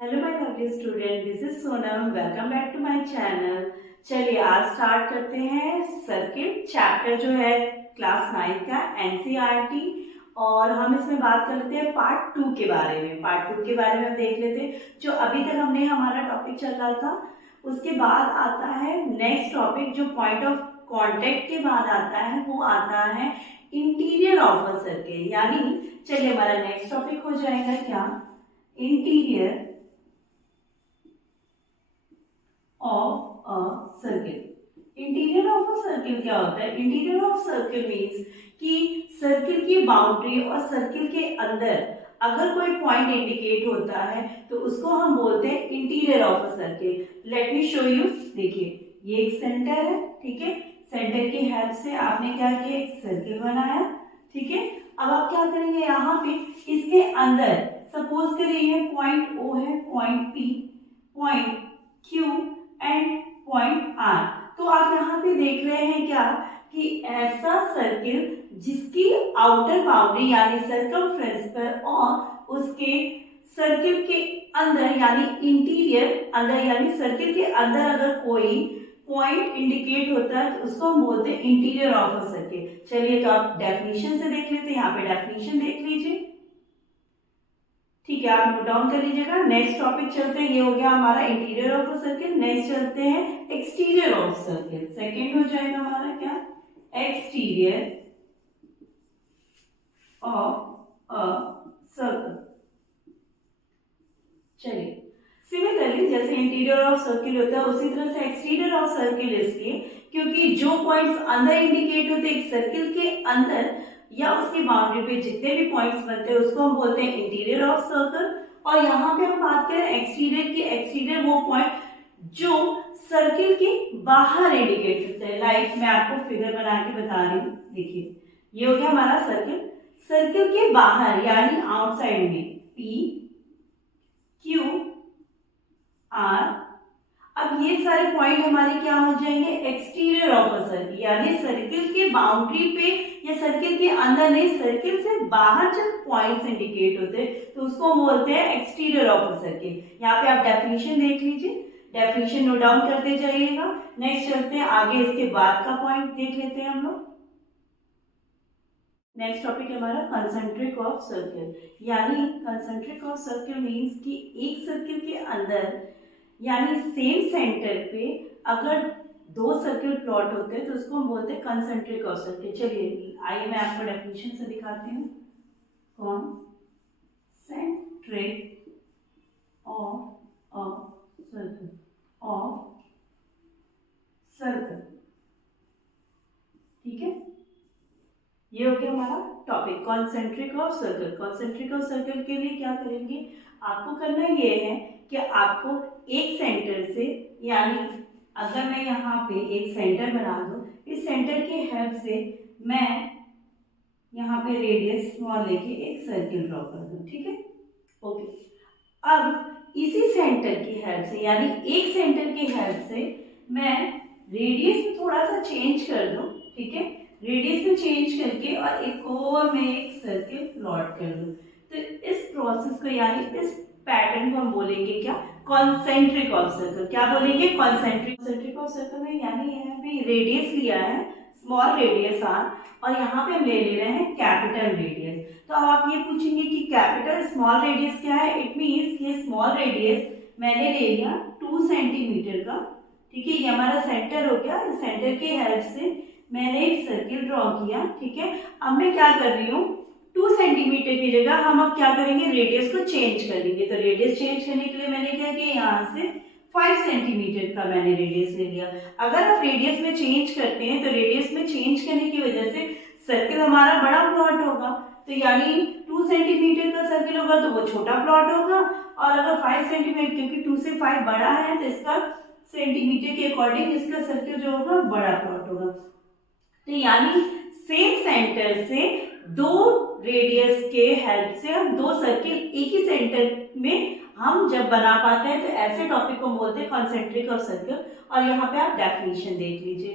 Hello my lovely student, this is Sonam. Welcome back to my channel. चलिए आज start करते हैं सर्किट चैप्टर जो है क्लास 9 का एनसीईआरटी। और हम इसमें बात कर लेते हैं पार्ट 2 के बारे में। पार्ट 2 के बारे में देख लेते हैं। जो अभी तक हमने हमारा टॉपिक चल रहा था, उसके बाद आता है नेक्स्ट टॉपिक जो पॉइंट ऑफ कॉन्टेक्ट के बाद आता है, वो आता है इंटीरियर ऑफ अ सर्किट। यानी चलिए हमारा नेक्स्ट टॉपिक हो जाएगा क्या, interior of a circle. Interior of a circle क्या होता है? इंटीरियर ऑफ सर्किल मीन्स कि सर्किल की बाउंड्री और सर्किल के अंदर अगर कोई पॉइंट इंडिकेट होता है तो उसको हम बोलते हैं interior of a circle. Let me show you. देखिए ये एक सेंटर है, ठीक है। सेंटर की हेल्प से आपने क्या किया, एक सर्किल बनाया, ठीक है। अब आप क्या करेंगे, यहाँ पे इसके अंदर सपोज करिए पॉइंट ओ है, point P, point Q and point R. तो आप यहाँ पे देख रहे हैं क्या कि ऐसा सर्किल जिसकी आउटर बाउंड्री यानी सर्कमफ्रेंस पर और उसके सर्किल के अंदर यानी इंटीरियर अंदर यानी सर्किल के अंदर अगर कोई पॉइंट इंडिकेट होता है तो उसको हम बोलते हैं इंटीरियर ऑफ अ सर्किल। चलिए तो आप डेफिनेशन से देख लेते हैं। यहाँ पे डेफिनेशन देख लीजिए, ठीक है, आप नोट डाउन कर लीजिएगा। नेक्स्ट टॉपिक चलते हैं, ये हो गया हमारा interior of a circle. Next चलते हैं एक्सटीरियर ऑफ सर्किल। सेकंड हो जाएगा हमारा क्या, एक्सटीरियर ऑफ अ सर्किल। चलिए सिमिलरली जैसे इंटीरियर ऑफ सर्किल होता है उसी तरह से एक्सटीरियर ऑफ सर्किल इसलिए क्योंकि जो पॉइंट्स अंदर इंडिकेट होते हैं एक सर्किल के अंदर या उसकी बाउंड्री पे जितने भी पॉइंट्स बनते हैं उसको हम बोलते हैं इंटीरियर ऑफ सर्कल। और यहाँ पे हम बात करें एक्सटीरियर की, एक्सटीरियर वो पॉइंट जो सर्किल के बाहर इंडिकेट होते हैं। लाइक मैं आपको फिगर बना के बता रही हूँ। देखिए ये हो गया हमारा सर्किल, सर्किल के बाहर यानी आउटसाइड में पी क्यू आर। अब ये सारे पॉइंट हमारे क्या हो जाएंगे, एक्सटीरियर ऑफ अ सर्किल यानी सर्किल के बाउंड्री पे या सर्किल के अंदर नहीं, सर्किल से बाहर जब पॉइंट्स इंडिकेट होते हैं तो उसको बोलते हैं एक्सटीरियर ऑफ अ सर्किल। यहाँ पे आप डेफिनेशन देख लीजिए, डेफिनेशन नोट डाउन करते जाइएगा। नेक्स्ट चलते हैं आगे, इसके बाद का पॉइंट देख लेते हैं हम लोग। नेक्स्ट टॉपिक है हमारा कंसेंट्रिक ऑफ सर्किल। यानी कंसेंट्रिक ऑफ सर्किल मीन्स कि एक सर्किल के अंदर यानी सेम सेंटर पे अगर दो सर्किल प्लॉट होते हैं तो उसको हम बोलते हैं कंसेंट्रिक ऑफ सर्किल। चलिए आइए मैं आपको डेफिनेशन से दिखाती हूँ। Concentric of a circle, of circle, ठीक है। ये हो गया हमारा topic concentric of circle. Concentric of circle के लिए क्या करेंगे, आपको करना ये है कि आपको एक सेंटर से यानी अगर मैं यहाँ पे एक सेंटर बना दूं, इस सेंटर की हेल्प से मैं यहाँ पे रेडियस स्मॉल लेके एक सर्किल ड्रॉ कर दूं, ठीक है, ओके। अब इसी सेंटर की हेल्प से यानी एक सेंटर की हेल्प से मैं रेडियस में थोड़ा सा चेंज कर दूं, ठीक है, रेडियस में चेंज करके और एक और मैं एक सर्किल प्लॉट कर दूं। तो इस प्रोसेस को यानी इस पैटर्न को हम बोलेंगे क्या, कॉन्सेंट्रिक ऑफ सर्कल। क्या बोलेंगे, कॉन्सेंट्रिक ऑफ सर्कल में यानी यहाँ पे रेडियस लिया है स्मॉल रेडियस आर और यहाँ पे हम ले रहे हैं कैपिटल रेडियस। तो अब आप ये पूछेंगे कि कैपिटल स्मॉल रेडियस क्या है। इट मीन्स ये स्मॉल रेडियस मैंने ले लिया 2 सेंटीमीटर का, ठीक है, ये हमारा सेंटर हो गया। इस सेंटर की हेल्प से मैंने एक सर्किल ड्रॉ किया, ठीक है। अब मैं क्या कर रही हूँ, 2 सेंटीमीटर की जगह हम अब क्या करेंगे, रेडियस को चेंज कर देंगे। तो रेडियस चेंज करने के लिए मैंने क्या किया, यहाँ से 5 सेंटीमीटर का मैंने रेडियस ले लिया। अगर आप रेडियस में चेंज करते हैं तो रेडियस में चेंज करने की वजह से सर्किल हमारा बड़ा प्लॉट होगा। तो यानी 2 सेंटीमीटर का सर्किल होगा तो वो छोटा प्लॉट होगा, और अगर 5 सेंटीमीटर, क्योंकि 2 से 5 बड़ा है तो इसका सेंटीमीटर के अकॉर्डिंग इसका सर्किल जो होगा बड़ा प्लॉट होगा। तो यानी सेम सेंटर से दो रेडियस के हेल्प से हम दो सर्किल एक ही सेंटर में हम जब बना पाते हैं तो ऐसे टॉपिक को बोलते हैं कॉन्सेंट्रिक ऑफ सर्किल। और यहाँ पे आप डेफिनेशन देख लीजिए,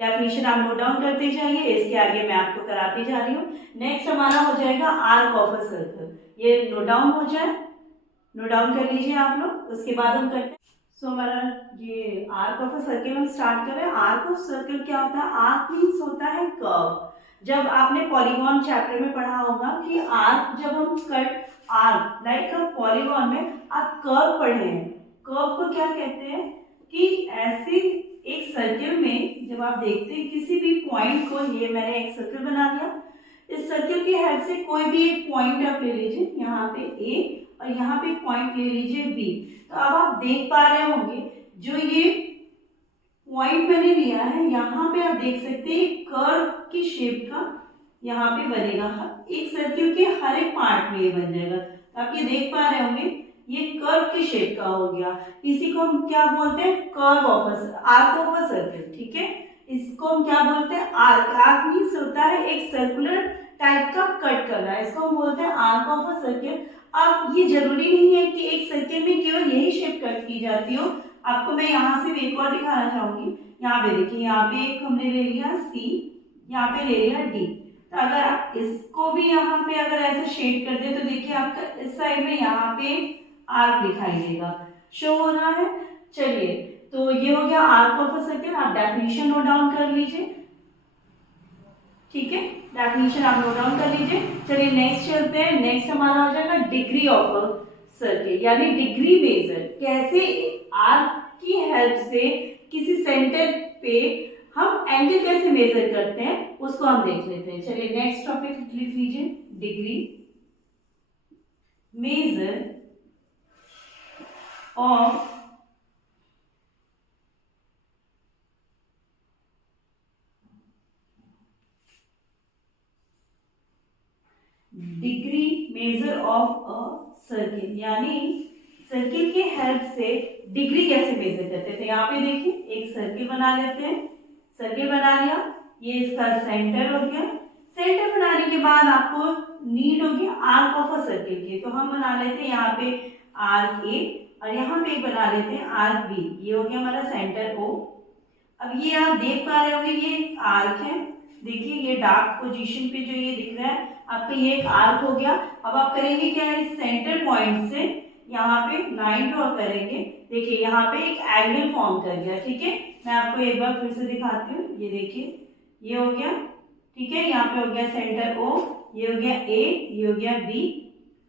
डेफिनेशन आप नोट डाउन करते जाइए, इसके आगे मैं आपको कराती जा रही हूँ। नेक्स्ट हमारा हो जाएगा आर्क ऑफ अ सर्कल। ये नोट डाउन हो जाए, नोट डाउन कर लीजिए आप लोग, उसके बाद हम करते हैं। सो हमारा ये आर्क ऑफ अ सर्किल हम स्टार्ट कर रहे हैं। आर्क ऑफ सर्किल क्या होता है? आर्क मीन्स होता है कर्व। जब आपने पॉलीगॉन चैप्टर में पढ़ा होगा कि आर्क जब हम cut arc like a polygon में आप कर्व पढ़े हैं। कर्व को क्या कहते हैं कि ऐसी एक सर्किल में जब आप देखते हैं किसी भी पॉइंट को, ये मैंने एक सर्किल बना लिया, इस सर्किल की हेल्प से कोई भी एक पॉइंट आप ले लीजिए, यहाँ पे ए और यहाँ पे पॉइंट ले लीजिए बी। तो अब आप देख पा रहे होंगे जो ये पॉइंट मैंने लिया है, यहाँ पे आप देख सकते हैं कर्व की शेप का यहाँ पे बनेगा। एक सर्किल के हर एक पार्ट में ये बन जाएगा। तो आप ये देख पा रहे होंगे ये कर्व की शेप का हो गया। इसी को हम क्या बोलते हैं? Curve of arc of a circle. ठीक है, इसको हम क्या बोलते हैं? आर्क। आर्क मीन्स होता है एक सर्कुलर टाइप का कट करना, इसको हम बोलते हैं आर्क ऑफ अ सर्किल। अब ये जरूरी नहीं है कि एक सर्किल में केवल यही शेप कट की जाती हो। आपको मैं यहाँ से एक और दिखाना चाहूंगी। यहाँ पे देखिए, यहाँ पे एक हमने ले लिया सी, यहाँ पे ले लिया डी। तो अगर आप इसको भी यहाँ पे अगर ऐसे शेड कर दे तो देखिए आपका इस साइड में यहाँ पे आर्क दिखाई देगा, शो हो रहा है। चलिए, तो ये हो गया आर्क ऑफ अ सर्किल। आप डेफिनेशन नोट डाउन कर लीजिए। ठीक है, डेफिनेशन आप नोट डाउन कर लीजिए। चलिए नेक्स्ट चलते हैं। नेक्स्ट हमारा हो जाएगा डिग्री ऑफ अ सर्किल, यानी डिग्री मेजर। कैसे आर्क की हेल्प से किसी सेंटर पे हम एंगल कैसे मेजर करते हैं उसको हम देख लेते हैं। चलिए नेक्स्ट टॉपिक लिख लीजिए, degree measure of degree measure of a circle, यानी सर्किल की हेल्प से डिग्री कैसे मेजर करते थे। यहाँ पे देखिए एक सर्किल बना लेते हैं। सर्किल बना लिया, ये इसका सेंटर हो गया। सेंटर बनाने के बाद आपको नीड होगी आर्क ऑफ अ सर्किल की, तो हम बना लेते हैं यहाँ पे आर्क ए और यहाँ पे बना लेते हैं आर्क बी। ये हो गया हमारा सेंटर ओ। अब ये आप देख पा रहे होंगे ये आर्क है। देखिए ये डार्क पोजीशन पे जो ये दिख रहा है आपका, ये एक आर्क हो गया। अब आप करेंगे क्या, इस सेंटर पॉइंट से यहाँ पे लाइन ड्रॉ करेंगे। देखिए यहाँ पे एक एंगल फॉर्म कर गया। ठीक है, मैं आपको एक बार फिर से दिखाती हूँ। ये देखिए ये हो गया। ठीक है, यहाँ पे हो गया सेंटर ओ, ये हो गया ए, ये हो गया बी।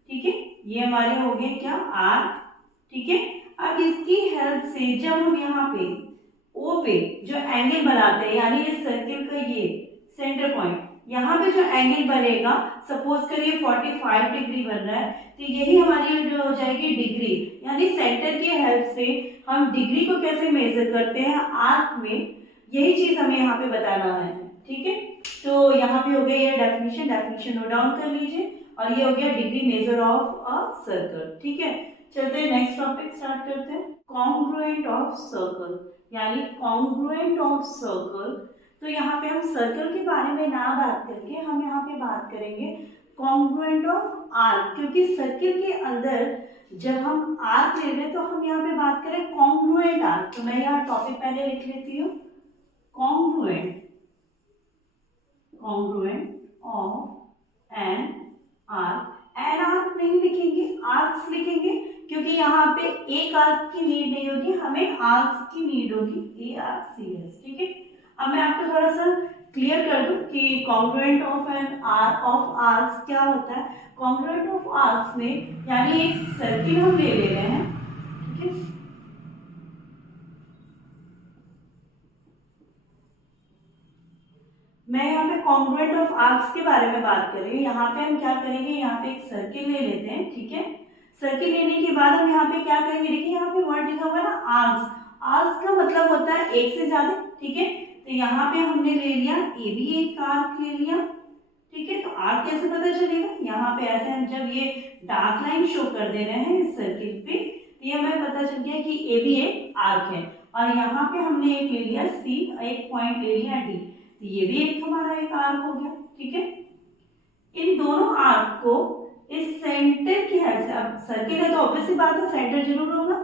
ठीक है, ये हमारे हो गए क्या, आर्क। ठीक है, अब इसकी हेल्प से जब हम यहाँ पे ओ पे जो एंगल बनाते हैं, यानी इस सर्किल का ये सेंटर पॉइंट, यहाँ पे जो एंगल बनेगा, सपोज करिए 45 डिग्री बन रहा है, तो यही हमारी जो हो जाएगी डिग्री। यानी सेंटर की हेल्प से हम डिग्री को कैसे मेजर करते हैं आर्क में, यही चीज हमें यहाँ पे बताना है। ठीक है, तो यहाँ पे हो गया ये डेफिनेशन नोट डाउन कर लीजिए। और ये हो गया degree measure of a circle. ठीक है, चलते हैं नेक्स्ट टॉपिक स्टार्ट करते हैं। कॉन्ग्रुएंट ऑफ सर्कल, यानी कॉन्ग्रुएंट ऑफ सर्कल। तो यहाँ पे हम सर्कल के बारे में ना बात करके हम यहाँ पे बात करेंगे कॉन्ग्रुएंट ऑफ आर्क, क्योंकि सर्किल के अंदर जब हम आर्क ले रहे हैं तो हम यहाँ पे बात करें कॉन्ग्रुएंट आर्क। तो मैं यहाँ टॉपिक पहले लिख लेती हूँ, congruent of an arc. An arc नहीं लिखेंगे, आर्क्स लिखेंगे, क्योंकि यहाँ पे एक आर्क की नीड नहीं होगी, हमें आर्क्स की नीड होगी, ए आर सी एस। ठीक है, अब मैं आपको थोड़ा सा क्लियर कर दूं कि congruent of an arc of arcs क्या होता है। कॉन्ग्रुएंट ऑफ आर्क्स में यानी एक सर्किल हम ले रहे हैं। ठीक है, मैं यहाँ पे कॉन्ग्रुएंट ऑफ आर्क्स के बारे में बात कर रही हूँ। यहाँ पे हम क्या करेंगे, यहाँ पे एक सर्किल ले लेते हैं। ठीक है, सर्किल लेने के बाद हम यहाँ पे क्या करेंगे, देखिए यहाँ पे वर्ड लिखा हुआ है ना आर्क्स। आर्क्स का मतलब होता है एक से ज्यादा। ठीक है, तो यहाँ पे हमने ले लिया ए बी, एक आर्क ले लिया। ठीक है, तो आर्क कैसे पता चलेगा, यहाँ पे ऐसे हम जब ये डार्क लाइन शो कर दे रहे हैं इस सर्किल पे, तो ये हमें पता चल गया कि ए बी एक आर्क है। और यहाँ पे हमने एक ले लिया सी, एक पॉइंट ले लिया डी, तो ये भी एक हमारा एक आर्क हो गया। ठीक है, इन दोनों आर्क को इस सेंटर की हेल्प से, अब सर्किल है तो ऑब्वियसली बात है सेंटर जरूर होगा।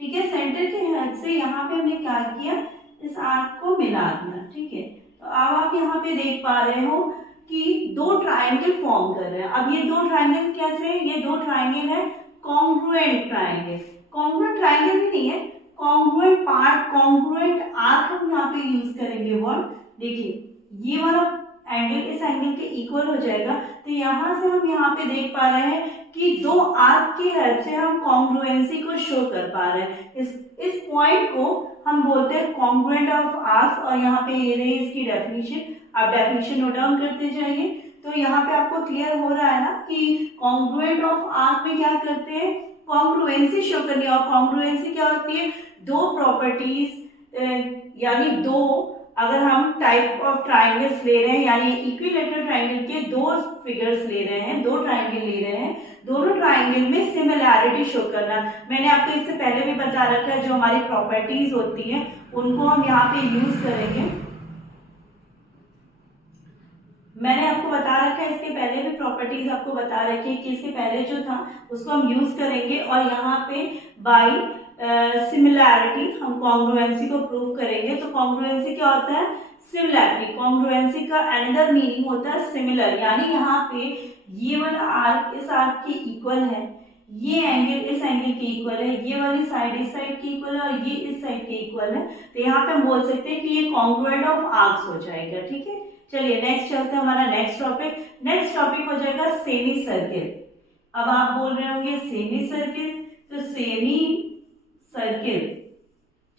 ठीक है, सेंटर की हेल्प से यहाँ पे हमने क्या किया, इस आर्क को मिला दिया। ठीक है, तो अब आप यहाँ पे देख पा रहे हो कि दो ट्रायंगल फॉर्म कर रहे हैं। अब ये दो ट्रायंगल कैसे है, ये दो ट्रायंगल है कॉन्ग्रुएंट ट्राइंगल। कॉन्ग्रुएंट ट्राइंगल भी नहीं है, कॉन्ग्रुएंट पार्ट, कॉन्ग्रुएंट आर्क हम यहाँ पे यूज करेंगे वर्ड। देखिए ये वाला एंगल इस एंगल के इक्वल हो जाएगा, तो यहाँ से हम यहाँ पे देख पा रहे हैं कि दो आर्क की हेल्प से हम कॉन्ग्रुएंसी को शो कर पा रहे हैं। इस पॉइंट को हम बोलते हैं कॉन्ग्रुएंट ऑफ आर्क्स, और यहाँ पे ये रही इसकी डेफिनेशन। आप डेफिनेशन नोट डाउन करते जाइए। तो यहाँ पे आपको क्लियर हो रहा है ना कि कॉन्ग्रुएंट ऑफ आर्क में क्या करते हैं, कॉन्ग्रुएंसी शो करनी है। और कॉन्ग्रुएंसी क्या होती है, दो प्रॉपर्टीज यानी दो, अगर हम टाइप ऑफ ट्राइंगल्स ले रहे हैं यानी इक्विलेटरल ट्राइंगल के दो फिगर्स ले रहे हैं, दो ट्राइंगल ले रहे हैं, दोनों ट्राइंगल में सिमिलैरिटी शो करना। मैंने आपको इससे पहले भी बता रखा है, जो हमारी प्रॉपर्टीज होती हैं उनको हम यहाँ पे यूज करेंगे। मैंने आपको बता रखा है, इसके पहले भी प्रॉपर्टीज आपको बता रखी है कि इसके पहले जो था उसको हम यूज करेंगे, और यहाँ पे बाय सिमिलैरिटी हम कॉन्ग्रुएंसी को प्रूव करेंगे। तो कॉन्ग्रुएंसी क्या होता है, सिमिलैरिटी। कॉन्ग्रुएंसी का अनदर मीनिंग होता है सिमिलर, यानी यहाँ पे ये वाला आर्क इस आर्क के इक्वल है, ये एंगल इस एंगल के इक्वल है, ये वाली साइड इस साइड के इक्वल है, और ये इस साइड के इक्वल है। तो यहाँ पे हम बोल सकते हैं कि ये कॉन्ग्रुएंट ऑफ आर्क्स हो जाएगा। ठीक है, चलिए नेक्स्ट चलते हैं, हमारा नेक्स्ट टॉपिक हो जाएगा सेमी सर्किल। अब आप बोल रहे होंगे सेमी सर्किल, तो सेमी सर्किल,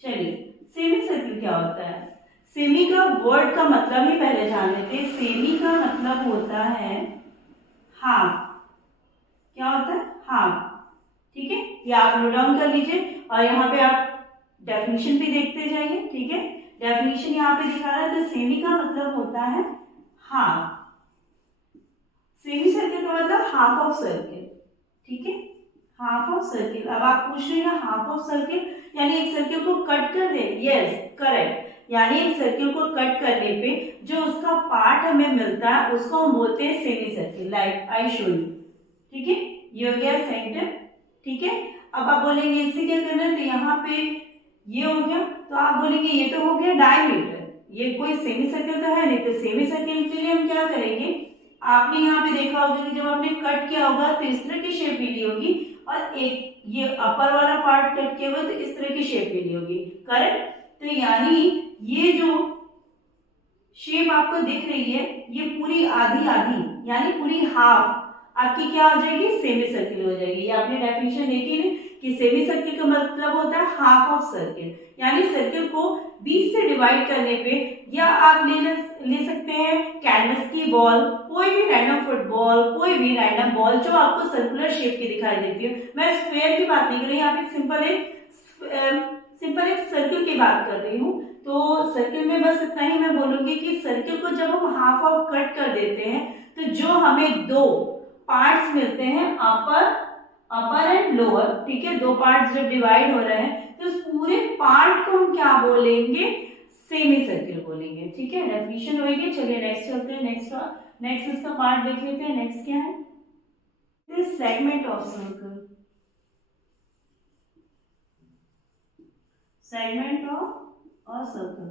चलिए सेमी सर्किल क्या होता है। सेमी का वर्ड का मतलब ही पहले जान लेते हैं। सेमी का मतलब होता है हाफ। क्या होता है, हाफ। ठीक है, ये आप नोट डाउन कर लीजिए, और यहाँ पे आप डेफिनेशन भी देखते जाइए। ठीक है, डेफिनेशन यहाँ पे दिखा रहा है, तो सेमी का मतलब होता है हाफ। सेमी सर्किल का मतलब हाफ ऑफ सर्किल। ठीक है, हाफ ऑफ सर्किल। अब आप पूछ रहे हैं हाफ ऑफ सर्किल यानी एक सर्किल को कट कर दे। यस, करेक्ट, यानी एक सर्किल को कट करने पे जो उसका पार्ट हमें मिलता है उसको हम बोलते हैं semi circle. Like I show you. ठीक है, ये हो गया सेंटर। ठीक है, अब आप बोलेंगे इससे क्या करना है, तो यहाँ पे ये हो गया, तो आप बोलेंगे ये तो हो गया डायमीटर, ये कोई सेमी सर्किल तो है नहीं। तो सेमी सर्किल के लिए हम क्या करेंगे, आपने यहाँ पे देखा होगा कि जब आपने कट किया होगा तो इस तरह की शेप मिली होगी, और एक ये अपर वाला पार्ट कट किया हुआ तो इस तरह की शेप मिली होगी। करेक्ट, तो यानी ये जो शेप आपको दिख रही है ये पूरी आधी आधी यानी पूरी हाफ आपकी क्या हो जाएगी, सेमी सर्किल हो जाएगी। ये आपने डेफिनेशन देखी ना कि सेमी सर्किल का मतलब होता है हाफ ऑफ सर्किल, यानी सर्किल को 20 से डिवाइड करने पे, या आप ले सकते हैं कैनवस की बॉल, कोई भी रैंडम फुटबॉल, कोई भी रैंडम बॉल जो आपको सर्कुलर शेप की दिखाई देती है। मैं स्क्वायर की बात नहीं कर रही, यहाँ पे सिंपल एक सर्किल की बात कर रही हूँ। तो सर्किल में बस इतना ही मैं बोलूंगी कि सर्किल को जब हम हाफ ऑफ कट कर देते हैं तो जो हमें दो पार्ट्स मिलते हैं, अपर एंड लोअर। ठीक है, दो पार्ट्स जब डिवाइड हो रहे हैं तो उस पूरे पार्ट को हम क्या बोलेंगे, सेमी सर्किल बोलेंगे। ठीक है, डेफिनेशन होगी। चलिए नेक्स्ट चलते हैं, नेक्स्ट इसका पार्ट देख लेते हैं। नेक्स्ट क्या है, this segment of circle. Segment of a circle,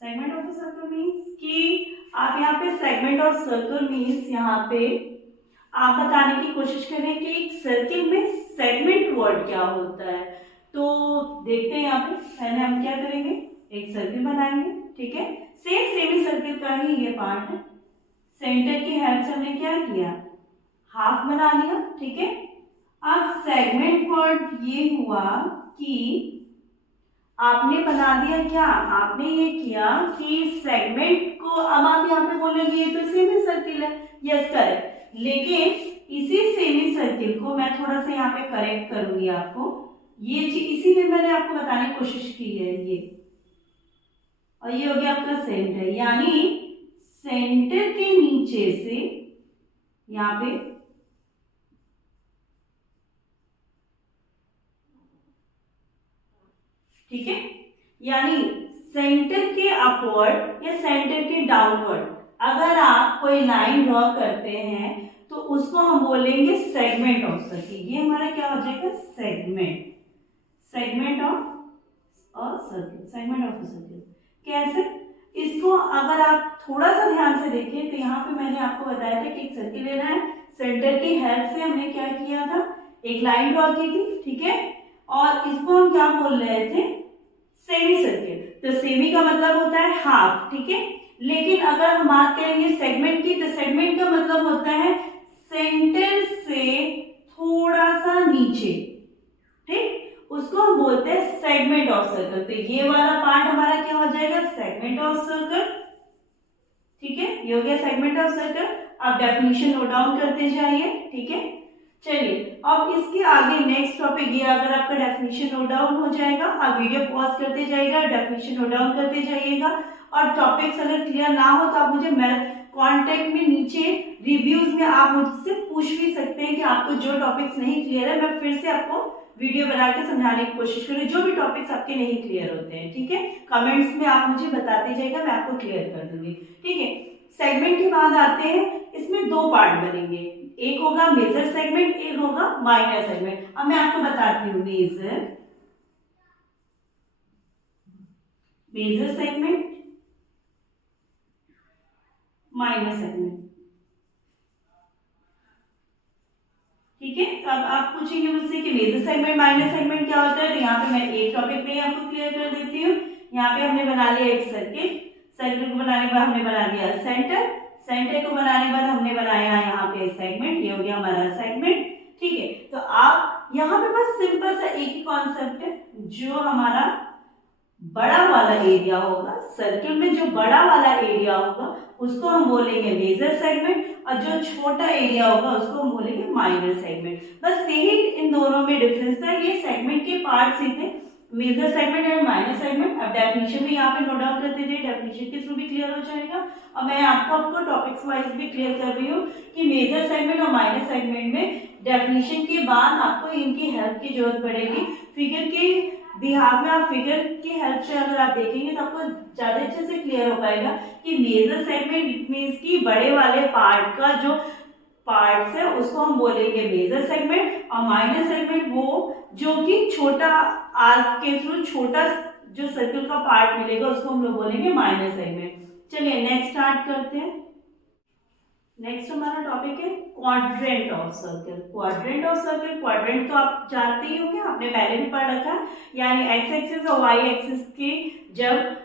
segment of a circle means कि आप यहाँ पे सेगमेंट ऑफ सर्कल मीन्स यहाँ पे आप बताने की कोशिश करें कि एक सर्किल में सेगमेंट वर्ड क्या होता है। तो देखते हैं यहाँ पे, पहले हम क्या करेंगे, एक सर्किल बनाएंगे। ठीक है, सेमी सर्किल का ही ये पार्ट है। सेंटर की हेल्प से हमने क्या किया, हाफ बना लिया। ठीक है, अब सेगमेंट वर्ड ये हुआ कि आपने बना दिया क्या, आपने ये किया कि सेगमेंट को, अब आप यहाँ पे बोलेंगे ये तो सेमी सर्किल है। यस करेक्ट, लेकिन इसी सेमी सर्किल को मैं थोड़ा सा यहाँ पे करेक्ट करूंगी आपको, ये इसीलिए मैंने आपको बताने की कोशिश की है ये, और ये हो गया आपका सेंटर, यानी सेंटर के नीचे से यहाँ पे ठीक है, यानी सेंटर के अपवर्ड या सेंटर के डाउनवर्ड अगर आप कोई लाइन ड्रॉ करते हैं तो उसको हम बोलेंगे सेगमेंट ऑफ सर्किल। ये हमारा क्या हो जाएगा, segment of circle, segment of circle. कैसे, इसको अगर आप थोड़ा सा ध्यान से देखें तो यहाँ पे मैंने आपको बताया था कि एक सर्किल लेना है, सेंटर की हेल्प से हमने क्या किया था, एक लाइन ड्रॉ की थी, ठीक है, और इसको हम क्या बोल रहे थे, सेमी सर्किल। तो सेमी का मतलब होता है हाफ, ठीक है, लेकिन अगर हम बात करेंगे सेगमेंट की, तो सेगमेंट का मतलब होता है सेंटर से थोड़ा सा नीचे, ठीक, उसको हम बोलते हैं सेगमेंट ऑफ सर्कल। तो ये वाला पार्ट हमारा क्या हो जाएगा, सेगमेंट ऑफ सर्कल, ठीक है, ये हो गया सेगमेंट ऑफ सर्कल। आप डेफिनेशन नोट डाउन करते जाइए, ठीक है। चलिए अब इसके आगे नेक्स्ट टॉपिक ये, अगर आपका डेफिनेशन नोट डाउन हो जाएगा, आप वीडियो पॉज करते जाइएगा, डेफिनेशन नोट डाउन करते जाइएगा, और टॉपिक्स अगर क्लियर ना हो तो आप मुझे कॉन्टेक्ट में नीचे रिव्यूज में आप मुझसे पूछ भी सकते हैं कि आपको जो टॉपिक्स नहीं क्लियर है, मैं फिर से आपको वीडियो बना के समझाने की कोशिश करूँ, जो भी टॉपिक्स आपके नहीं क्लियर होते हैं, ठीक है, कमेंट्स में आप मुझे बताते जाइएगा, मैं आपको क्लियर कर दूंगी, ठीक है। सेगमेंट के बाद आते हैं, इसमें दो पार्ट बनेंगे, एक होगा मेजर सेगमेंट, एक होगा माइनर सेगमेंट। अब मैं आपको बताती हूँ मेजर सेगमेंट, माइनर सेगमेंट, ठीक है। तो अब आप पूछेंगे मुझसे कि मेजर सेगमेंट माइनर सेगमेंट क्या होता है, तो यहाँ पे मैं एक टॉपिक पे आपको क्लियर कर देती हूँ। यहाँ पे हमने बना लिया एक सर्किट, सर्किट को बनाने के बाद हमने बना लिया सेंटर, सेंटर को बनाने के बाद हमने बनाया यहाँ पे सेगमेंट, ये हो गया हमारा सेगमेंट, ठीक है। तो आप यहाँ पे बस सिंपल सा एक ही कॉन्सेप्ट है, जो हमारा बड़ा वाला एरिया होगा, सर्किल में जो बड़ा वाला एरिया होगा उसको हम बोलेंगे मेजर सेगमेंट, और जो छोटा एरिया होगा उसको हम बोलेंगे माइनर सेगमेंट। बस यही इन दोनों में डिफरेंस था, ये सेगमेंट के पार्ट्स ही थे, major segment and minor segment. अब डेफिनेशन भी यहाँ पे नोट डाउन करते थे, डेफिनेशन के थ्रू भी क्लियर हो जाएगा, और मैं आपको टॉपिक्स वाइज भी क्लियर कर रही हूँ कि मेजर सेगमेंट और माइनर सेगमेंट में डेफिनेशन के बाद आपको इनकी हेल्प की जरूरत पड़ेगी। फिगर के बिहार में आप फिगर की हेल्प से अगर आप देखेंगे तो आपको ज्यादा अच्छे से क्लियर हो पाएगा कि मेजर सेगमेंट मींस की बड़े वाले पार्ट का जो पार्ट्स है उसको हम बोलेंगे मेजर सेगमेंट, और माइनर सेगमेंट वो जो कि छोटा आर्क के थ्रू छोटा जो सर्कल का पार्ट मिलेगा उसको हम लोग बोलेंगे माइनर सेगमेंट। चलिए नेक्स्ट स्टार्ट करते हैं। नेक्स्ट हमारा टॉपिक है quadrant of circle. Quadrant of circle, quadrant तो आप जानते ही होंगे, आपने पहले भी पढ़ रखा है, यानी एक्स एक्सिस और वाई एक्सिस के जब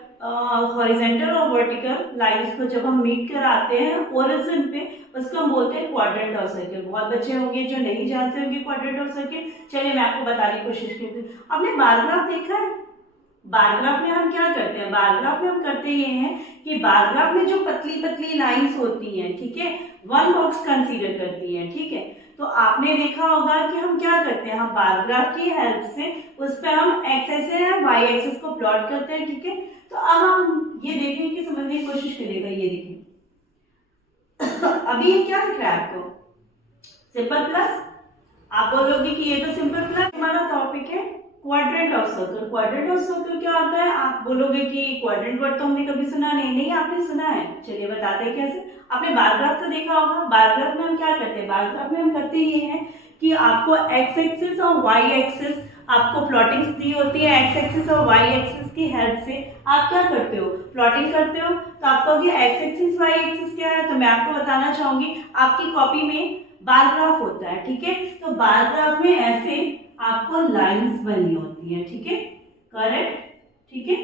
हॉरिजॉन्टल और वर्टिकल लाइंस को जब हम मीट कराते हैं ओरिजिन पे, उसको हम बोलते हैं क्वाड्रेंट ऑफ सर्कल। बहुत बच्चे होंगे जो नहीं जानते होंगे क्वाड्रेंट ऑफ सर्कल, चलिए मैं आपको बताने की कोशिश करती हूँ। आपने बार ग्राफ देखा है? बार ग्राफ में हम क्या करते हैं, बार ग्राफ में हम करते ये हैं कि बार ग्राफ में जो पतली पतली लाइंस होती हैं, ठीक है, वन बॉक्स कंसीडर करती हैं, ठीक है। तो आपने देखा होगा कि हम क्या करते हैं, हम बार ग्राफ की हेल्प से उस पर हम एक्स एक्सिस या वाई एक्सिस को प्लॉट करते हैं, ठीक है। तो अब हम ये देखने की समझने की कोशिश करिएगा, ये देखिए अभी ये क्या दिख रहा है आपको, सिंपल प्लस, आप बोलोगे कि ये तो सिंपल प्लस। हमारा टॉपिक है quadrant of circle. Quadrant of circle क्या होता है, आप बोलोगे कि क्वाड्रेंट वर्ड तो हमने कभी सुना नहीं, नहीं आपने सुना है, चलिए बताते हैं कैसे। आपने बार ग्राफ तो देखा होगा, बार ग्राफ में हम क्या करते हैं, बार ग्राफ में हम करते ये हैं कि आपको एक्स एक्सिस और वाई एक्सिस आपको प्लॉटिंग्स दी होती है, एक्स एक्सिस और वाई एक्सिस की हेल्प से आप क्या करते हो, प्लॉटिंग करते हो। तो आप कहोगे एक्स एक्सिस वाई एक्सिस क्या है, तो मैं आपको बताना चाहूंगी, आपकी कॉपी में बार ग्राफ होता है, ठीक है। तो बार ग्राफ में ऐसे आपको लाइंस बनी होती है, ठीक है, करेक्ट, ठीक है,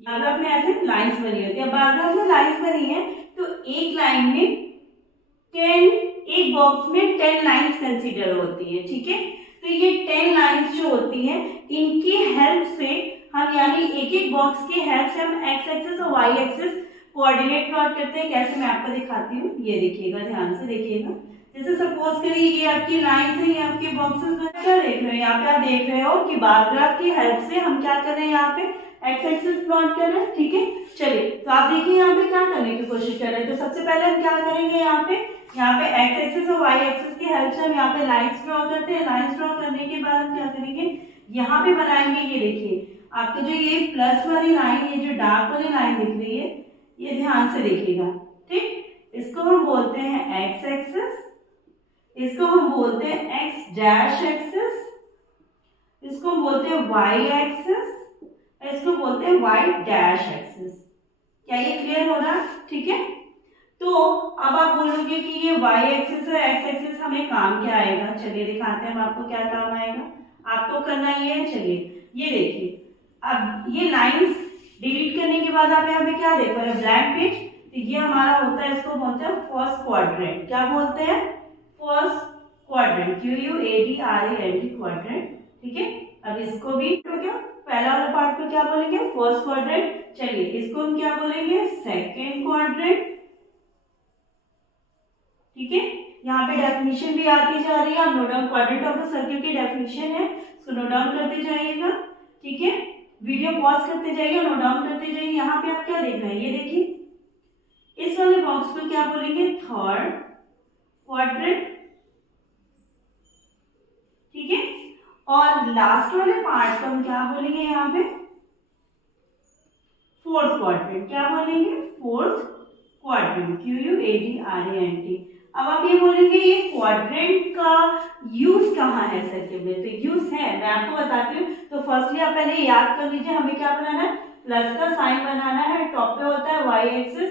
बार ग्राफ में ऐसे लाइंस बनी होती है। बार ग्राफ में लाइंस बनी है तो एक लाइन में 10, एक बॉक्स में 10 लाइंस कंसीडर होती है, ठीक है। तो ये 10 लाइंस जो होती हैं इनकी हेल्प से हम, यानी एक एक बॉक्स की हेल्प से हम एक्स एक्सिस और वाई एक्सिस कोऑर्डिनेट प्लॉट करते हैं। कैसे, मैं आपको दिखाती हूँ, ये देखिएगा, ध्यान से देखिएगा। जैसे सपोज करिए ये आपकी लाइन है, ये आपके बॉक्सेस में क्या देख रहे हो, यहाँ पे आप देख रहे हो कि बार ग्राफ की हेल्प से हम क्या कर रहे हैं, यहाँ पे एक्स एक्सिस प्लॉट कर रहे हैं, ठीक है। चलिए तो आप देखिए यहाँ पे क्या करने की कोशिश कर रहे हैं। तो सबसे पहले हम क्या करेंगे, यहाँ पे एक्स एक्सिस और वाई एक्सिस की हेल्प से हम यहाँ पे लाइंस ड्रॉ करते हैं। लाइंस ड्रॉ करने के बाद हम क्या करेंगे, यहाँ पे बनाएंगे, ये देखिए आपको जो ये प्लस वाली लाइन, ये जो डार्क वाली लाइन दिख रही है, ये ध्यान से देखिएगा, ठीक। इसको हम बोलते हैं एक्स एक्सिस, इसको हम बोलते हैं एक्स डैश एक्सिस, इसको हम बोलते हैं वाई एक्सिस, इसको बोलते हैं वाई डैश एक्सिस। क्या ये क्लियर हो रहा है, ठीक है। तो अब आप बोलोगे कि ये y एक्सिस है, x एक्सिस, हमें काम क्या आएगा? चलिए दिखाते हैं हम आपको क्या काम आएगा। आपको करना ये है, चलिए ये देखिए, अब ये लाइंस डिलीट करने के बाद आप यहाँ पे क्या देख रहे हैं? Blank page. तो ये हमारा होता है, इसको बोलते हैं फर्स्ट क्वाड्रेंट। क्या बोलते हैं? First quadrant, QUADRANT quadrant. ठीक है, अब इसको भी तो क्या पहला वाला पार्ट को क्या बोलेंगे? First quadrant. चलिए इसको हम क्या बोलेंगे? Second quadrant. ठीक है, यहाँ पे डेफिनेशन भी आती जा रही है। आप note down, quadrant of the circle की डेफिनेशन है, इसको नोट डाउन करते जाइएगा। ठीक है, वीडियो पॉज करते जाइए, नोट डाउन करते जाइए। यहाँ पे आप क्या देख रहे हैं? ये देखिए, इस वाले बॉक्स को क्या बोलेंगे? Third quadrant. ठीक है, और लास्ट वाले पार्ट को हम क्या बोलेंगे? यहाँ पे फोर्थ क्वाड्रेंट। क्या बोलेंगे? Fourth quadrant, QUADRANT। अब आप ये बोलेंगे ये क्वाड्रेंट का यूज कहाँ है सर्किल में? तो यूज है, मैं आपको बताती हूँ। तो फर्स्टली आप पहले याद कर लीजिए, हमें क्या बनाना है? प्लस का साइन बनाना है। टॉप पे होता है y एक्सिस,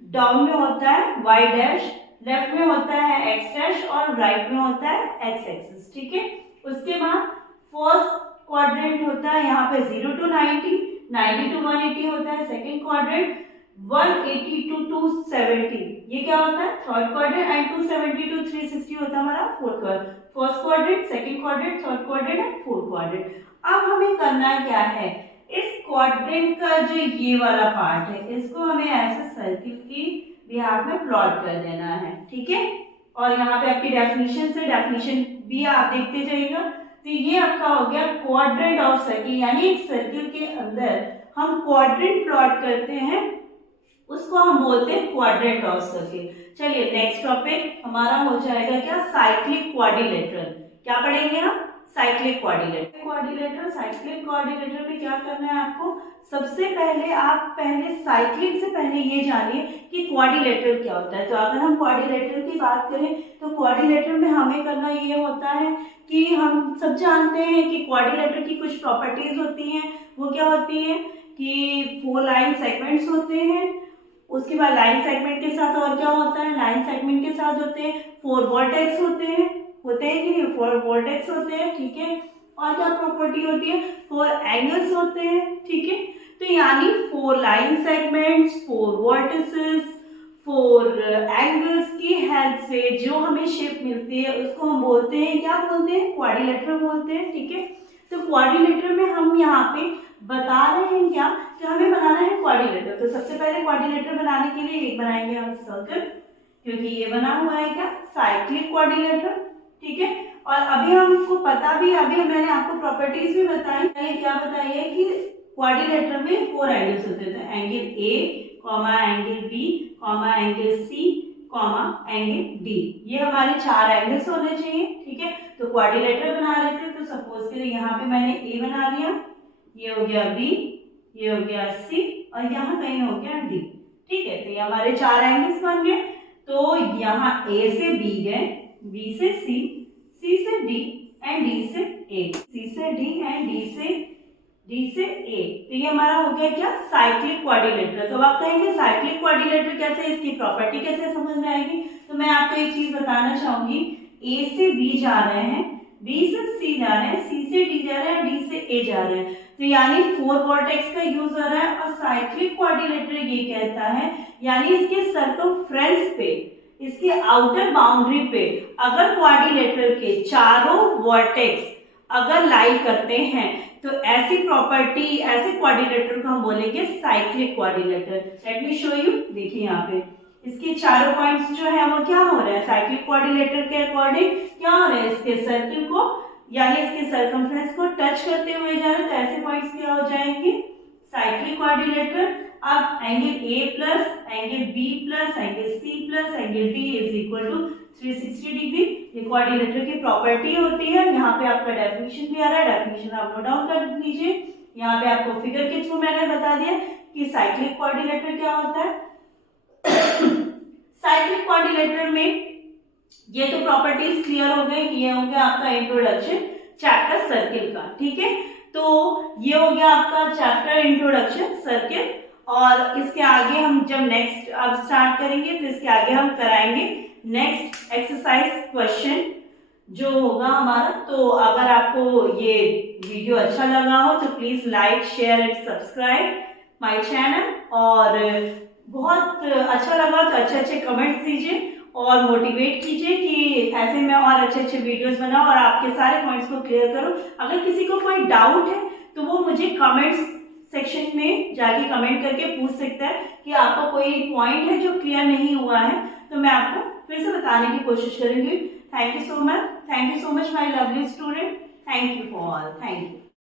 डाउन में होता है y डैश, लेफ्ट में होता है x डैश और राइट में होता है x एक्सिस। ठीक है, उसके बाद फर्स्ट क्वाड्रेंट होता है यहाँ पे 0 to 90, 90 to 180 होता है सेकेंड क्वाड्रेंट, 180 to 270 ये क्या होता है? थर्ड क्वाड्रेंट, एंड 270 to 360 होता है हमारा fourth quadrant. First quadrant, second quadrant, third quadrant and fourth quadrant. अब हमें करना क्या है? इस क्वाड्रेंट का जो ये वाला पार्ट है, इसको हमें ऐसे सर्किल की बिहाफ में प्लॉट कर देना है। ठीक है, और यहाँ पे आपकी डेफिनेशन से, डेफिनेशन भी आप देखते जाइएगा। तो ये आपका हो गया क्वाड्रेंट ऑफ सर्किल, यानी एक सर्किल के अंदर हम क्वाड्रेंट प्लॉट करते हैं, उसको हम बोलते हैं क्वाड्रेंट ऑफ सर्किल। चलिए नेक्स्ट टॉपिक हमारा हो जाएगा क्या? Cyclic quadrilateral. क्या पढ़ेंगे हम? Cyclic quadrilateral. Quadrilateral, cyclic quadrilateral में क्या करना है आपको? सबसे पहले आप साइक्लिक से पहले ये जानिए कि क्वाड्रिलेटरल क्या होता है। तो अगर हम क्वाड्रिलेटरल की बात करें तो क्वाड्रिलेटरल में हमें करना ये होता है कि हम सब जानते हैं कि क्वाड्रिलेटरल की कुछ प्रॉपर्टीज होती हैं। वो क्या होती है कि 4 लाइन सेगमेंट्स होते हैं, उसके बाद लाइन सेगमेंट के साथ और क्या होता है? लाइन सेगमेंट के साथ होते हैं 4 वर्टेक्स होते हैं कि नहीं? 4 वर्टेक्स होते हैं। ठीक है, और क्या प्रॉपर्टी होती है? 4 एंगल्स होते हैं। ठीक है, तो यानी 4 लाइन सेगमेंट्स, 4 वर्टिसेस, 4 एंगल्स की हेल्प से जो हमें शेप मिलती है उसको हम बोलते हैं, क्या बोलते हैं? क्वाड्रिलेटरल बोलते हैं। ठीक है, तो क्वाड्रिलेटरल में हम यहाँ पे बता रहे हैं क्या कि हमें बनाना है क्वाड्रिलेटरल। तो सबसे पहले क्वाड्रिलेटरल बनाने के लिए एक बनाएंगे हम सर्कल, क्योंकि ये बना हुआ है क्या? Cyclic quadrilateral. ठीक है, और अभी हमको पता भी, अभी मैंने आपको प्रॉपर्टीज भी बताई। क्या बताई है कि क्वाड्रिलेटरल में 4 एंगल्स होते हैं। Angle A, angle B, angle C, angle D, ये हमारे 4 एंगल्स होने चाहिए। ठीक है, तो क्वाड्रिलेटरल बना लेते हैं। तो सपोज के लिए यहाँ पे मैंने ए बना लिया, ये हो गया बी, ये हो गया सी, और यहाँ कहीं हो गया डी। ठीक है, तो ये हमारे 4 एंगल्स बन गए। तो यहाँ ए से बी गए, बी से सी, सी से डी एंड डी से ए, सी से डी एंड डी से ए। तो ये हमारा हो गया क्या? Cyclic quadrilateral. तो आप कहेंगे साइक्लिक क्वाड्रिलेटरल कैसे, इसकी प्रॉपर्टी कैसे समझ में आएगी? तो मैं आपको एक चीज बताना चाहूंगी, ए से बी जा रहे हैं, बी से सी जा रहे हैं, सी से डी जा रहे हैं, डी से ए जा रहे हैं। तो यानी 4 वर्टेक्स का यूज हो रहा है। और साइक्लिक क्वाड्रिलेटरल ये कहता है, यानी इसके सर्कमफ्रेंस पे, इसके आउटर बाउंड्री पे अगर क्वाड्रिलेटरल के चारों वर्टेक्स अगर लाई करते हैं तो ऐसी प्रॉपर्टी, ऐसे क्वाड्रिलेटरल को हम बोलेंगे cyclic quadrilateral. Let me show you. देखिए यहाँ पे इसके चारों पॉइंट्स जो है वो क्या हो रहा है? साइक्लिक क्वाड्रिलेटरल के अकॉर्डिंग क्या हो रहा है? इसके सर्किल को, यानी इसके सर्कमफ्रेंस को टच करते हुए जा रहे हैं। तो ऐसे पॉइंट्स क्या हो जाएंगे? Cyclic quadrilateral. अब angle A plus, angle B plus, angle C plus, angle D is equal to 360 degree. ये क्वाड्रिलेटरल की प्रॉपर्टी होती है। यहाँ पे आपका डेफिनेशन भी आ रहा है, डेफिनेशन आप नोट डाउन कर लीजिए। यहाँ पे आपको फिगर के थ्रू मैंने बता दिया कि साइक्लिक क्वाड्रिलेटरल क्या होता है। साइक्लिक क्वाड्रिलेटरल में ये तो प्रॉपर्टीज क्लियर हो गई। ये हो गया आपका इंट्रोडक्शन चैप्टर सर्किल का। ठीक है, तो ये हो गया आपका चैप्टर इंट्रोडक्शन सर्किल। और इसके आगे हम जब नेक्स्ट अब स्टार्ट करेंगे तो इसके आगे हम कराएंगे नेक्स्ट एक्सरसाइज क्वेश्चन जो होगा हमारा। तो अगर आपको ये वीडियो अच्छा लगा हो तो please like share and subscribe my channel, और बहुत अच्छा लगा तो अच्छे अच्छे कमेंट्स दीजिए और मोटिवेट कीजिए कि ऐसे मैं और अच्छे अच्छे वीडियोस बनाऊं और आपके सारे पॉइंट्स को क्लियर करूं। अगर किसी को कोई डाउट है तो वो मुझे कमेंट्स सेक्शन में जाके कमेंट करके पूछ सकता है कि आपको कोई पॉइंट है जो क्लियर नहीं हुआ है, तो मैं आपको फिर से बताने की कोशिश करूंगी। Thank you so much my lovely student. Thank you for all. Thank you.